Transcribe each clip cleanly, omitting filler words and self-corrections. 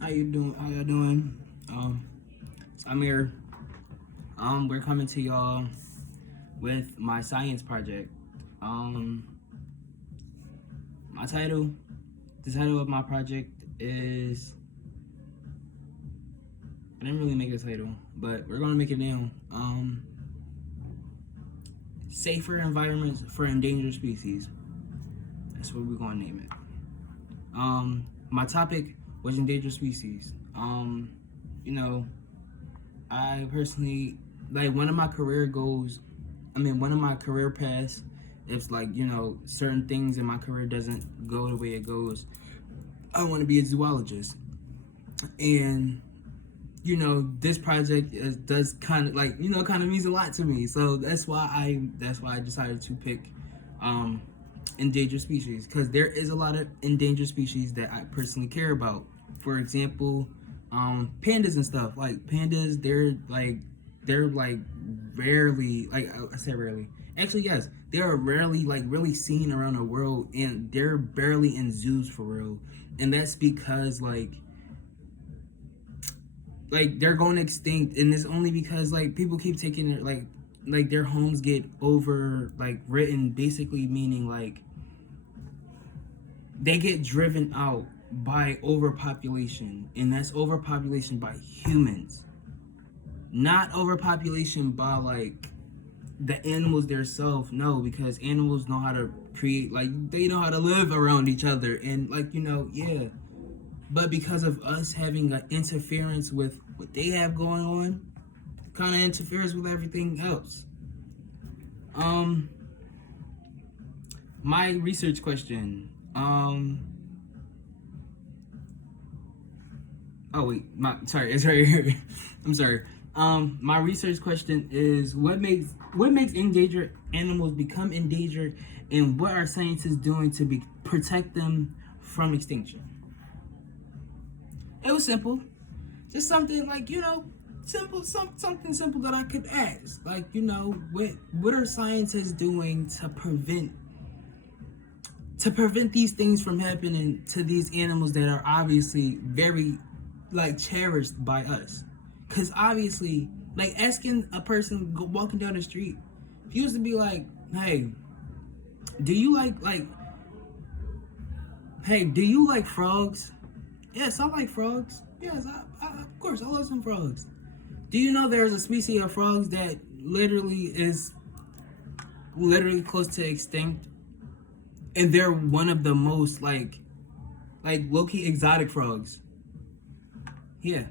How you doing? How y'all doing? So I'm here. We're coming to y'all with my science project. Um, my title, the title of my project is. I didn't really make a title, but we're gonna make it now. Safer environments for endangered species. That's what we're gonna name it. My topic was endangered species. You know, I personally like one of my career goals. One of my career paths. If certain things in my career doesn't go the way it goes, I want to be a zoologist. And this project does kind of kind of means a lot to me. So that's why I decided to pick endangered species, because there is a lot of endangered species that I personally care about. For example, pandas and stuff. Like pandas, they're rarely, I say rarely. Actually, yes, they are rarely really seen around the world, and they're barely in zoos for real. And that's because they're going extinct, and it's only because people keep taking it their homes get over written, basically meaning they get driven out by overpopulation, and that's overpopulation by humans, not overpopulation by the animals themselves. No, because animals know how to create, they know how to live around each other, and yeah. But because of us having an interference with what they have going on, kind of interferes with everything else. My research question. Oh wait, sorry, it's right here. I'm sorry. My research question is what makes endangered animals become endangered, and what are scientists doing to protect them from extinction? It was simple, just something simple, something simple that I could ask. What are scientists doing to prevent these things from happening to these animals that are obviously very cherished by us? Because obviously, asking a person walking down the street, if you was to be like, hey, do you do you like frogs? Yes, I like frogs. Yes, of course, I love some frogs. Do you know there's a species of frogs that is close to extinct, and they're one of the most low-key exotic frogs? Yeah.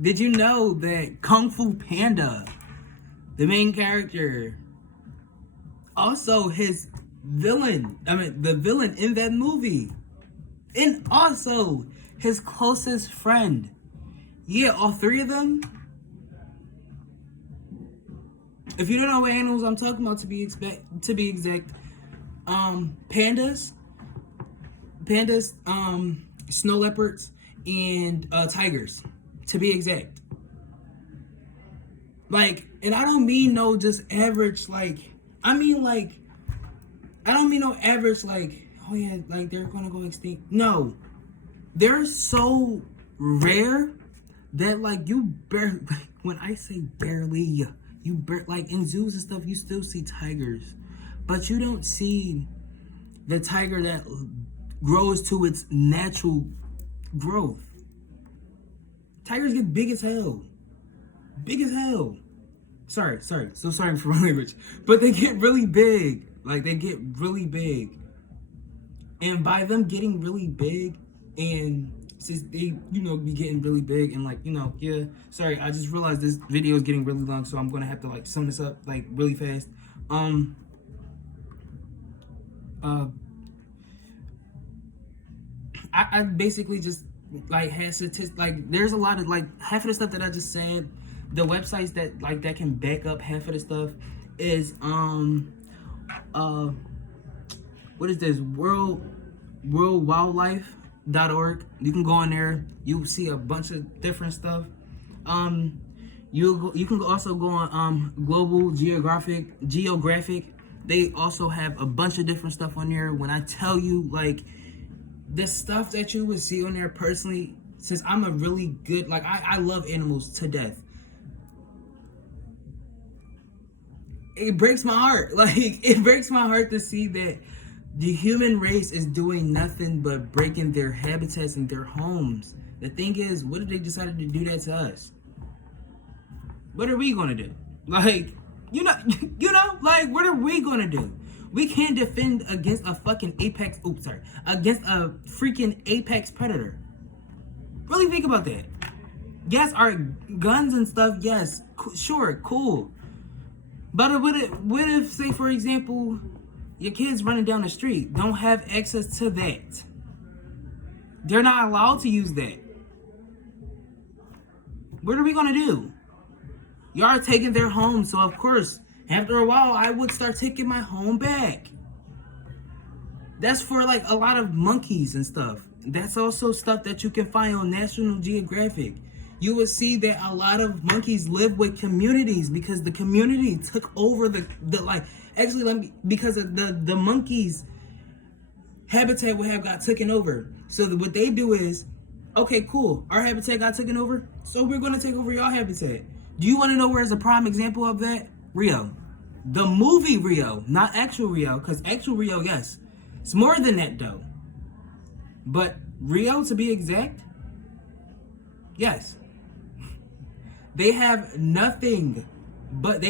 Did you know that Kung Fu Panda, the main character, also his villain, the villain in that movie, and also his closest friend. Yeah, all three of them. If you don't know what animals I'm talking about, to be exact, pandas, snow leopards, and tigers, to be exact. And I don't mean no just average I don't mean no average oh yeah, they're gonna go extinct. No, they're so rare that you barely, when I say barely, in zoos and stuff, you still see tigers, but you don't see the tiger that grows to its natural growth. Tigers get big as hell. Sorry, so sorry for my language, but they get really big. They get really big. And by them getting really big, and since they, be getting really big, and yeah, sorry, I just realized this video is getting really long, so I'm gonna have to sum this up really fast. I basically just had statistics. There's a lot of half of the stuff that I just said. The websites that can back up half of the stuff is what is this, worldwildlife.org. You can go on there, you see a bunch of different stuff. You can also go on Global Geographic. They also have a bunch of different stuff on there. When I tell you the stuff that you would see on there personally, since I'm a really good, like, I love animals to death. It breaks my heart. Like, it breaks my heart to see that the human race is doing nothing but breaking their habitats and their homes. The thing is, what if they decided to do that to us? What are we gonna do? Like, like, what are we gonna do? We can't defend against a fucking against a freaking apex predator. Really think about that. Yes, our guns and stuff, yes, sure, cool. But what if, say, for example, your kids running down the street don't have access to that? They're not allowed to use that. What are we gonna do? Y'all are taking their home, so of course, after a while, I would start taking my home back. That's for, like, a lot of monkeys and stuff. That's also stuff that you can find on National Geographic. You would see that a lot of monkeys live with communities because the community took over because of the monkeys' habitat would have got taken over. So what they do is, okay, cool, our habitat got taken over, so we're gonna take over your habitat. Do you want to know where's a prime example of that? Rio. The movie Rio, not actual Rio, because actual Rio, yes. It's more than that, though. But Rio, to be exact, yes. They have nothing but,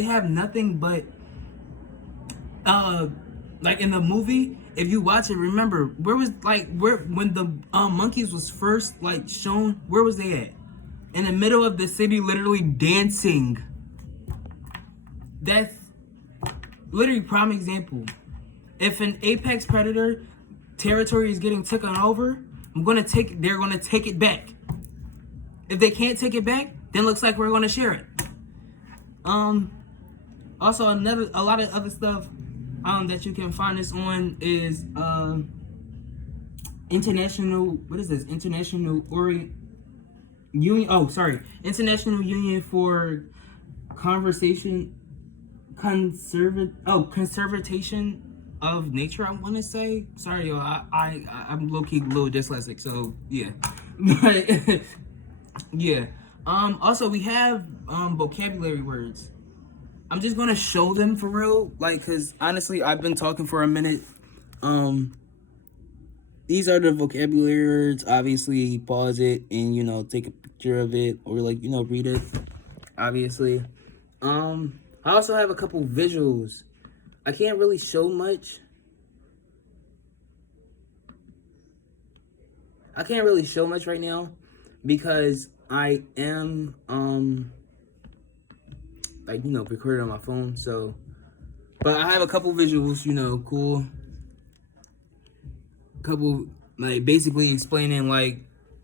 like in the movie, if you watch it, remember, when the monkeys was first, like, shown, where was they at? In the middle of the city, literally dancing. That's literally prime example. If an apex predator territory is getting taken over, they're gonna take it back. If they can't take it back, then looks like we're gonna share it. Also a lot of other stuff that you can find this on is International Union for Conservation of Nature, I want to say. Sorry, yo, I'm low-key a little dyslexic, so yeah. But yeah. Also, we have vocabulary words. I'm just gonna show them for real, like, cause honestly, I've been talking for a minute. These are the vocabulary words. Obviously, pause it and take a picture of it or read it. Obviously, I also have a couple visuals. I can't really show much. Right now because I am recording on my phone. So, but I have a couple visuals, cool. Couple basically explaining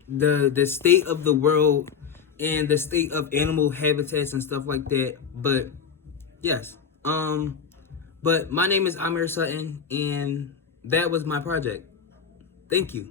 the state of the world and the state of animal habitats and stuff like that. But yes, but my name is Amir Sutton, and that was my project. Thank you.